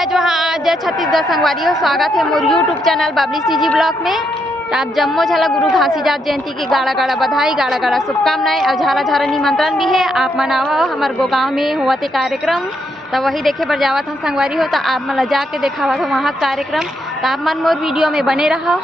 जय छत्तीसगढ़ संगवारी हो। स्वागत है मोर YouTube channel Babli CG blog में। आप जम्मो झला गुरु घासीदास जयंती की गाड़ा गाड़ा बधाई, गाड़ा गाड़ा शुभकामनाएं और झाला झाला निमंत्रण भी है। आप मनावा हमारे गाँव में हुआ थे कार्यक्रम, तो वही देखे बर जावत हम संगवारी हो। तो आप मन जाके देखावत हो वहाँ कार्यक्रम। तो आप मन मोर वीडियो में बने रहो।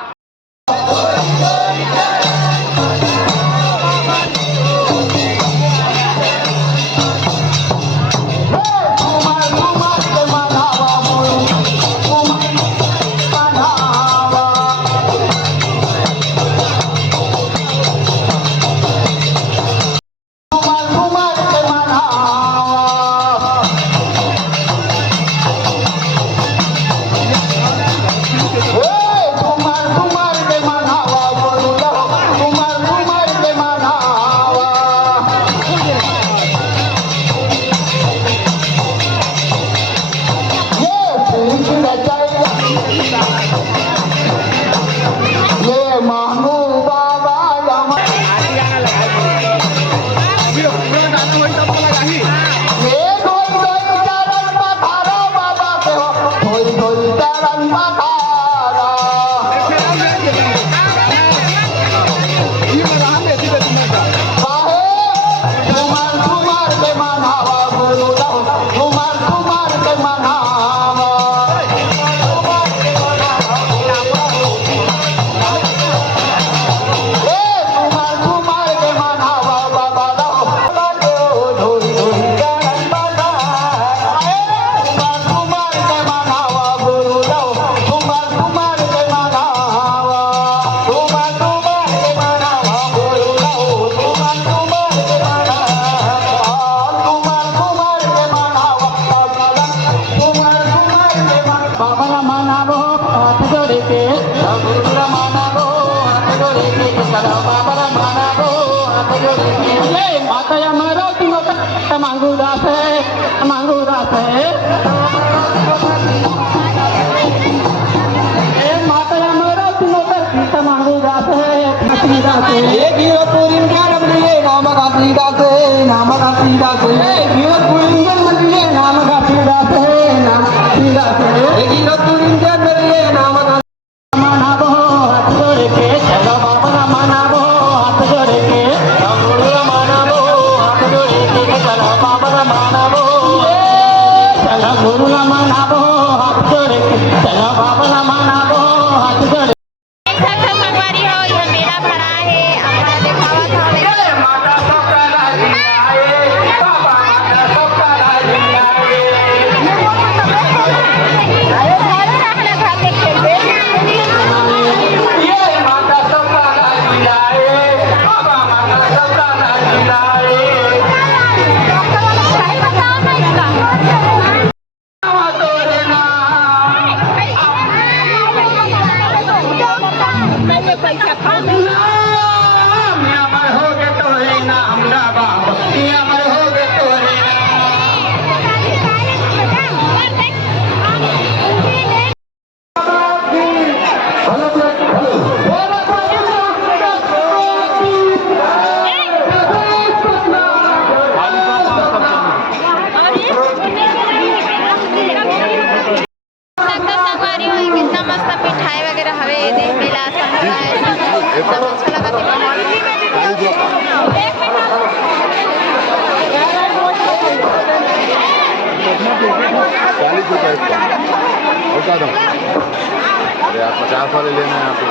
अरे आप 50 वाले लेना है आपको।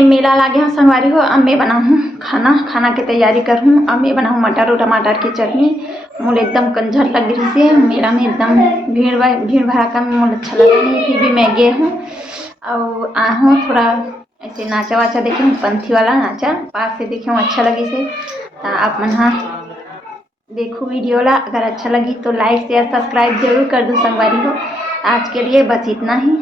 मेला लागे हम संगवारी हो। अब मैं बनाऊँ खाना की तैयारी करूँ। अब मैं बनाऊँ मटर और टमाटर की चटनी। मुझे एकदम कंझर लग रही से मेला में एकदम भीड़ भड़ाका में मुझे अच्छा लगा नहीं। फिर भी मैं गए हूँ और आ हूँ थोड़ा ऐसे नाचा वाचा देखे हूँ, पंथी वाला नाचा पास से देखे हूँ, अच्छा लगी से। आप मन हाँ देखो वीडियो ला। अगर अच्छा लगी तो लाइक शेयर सब्सक्राइब जरूर कर दो संगवारी हो। आज के लिए बस इतना ही।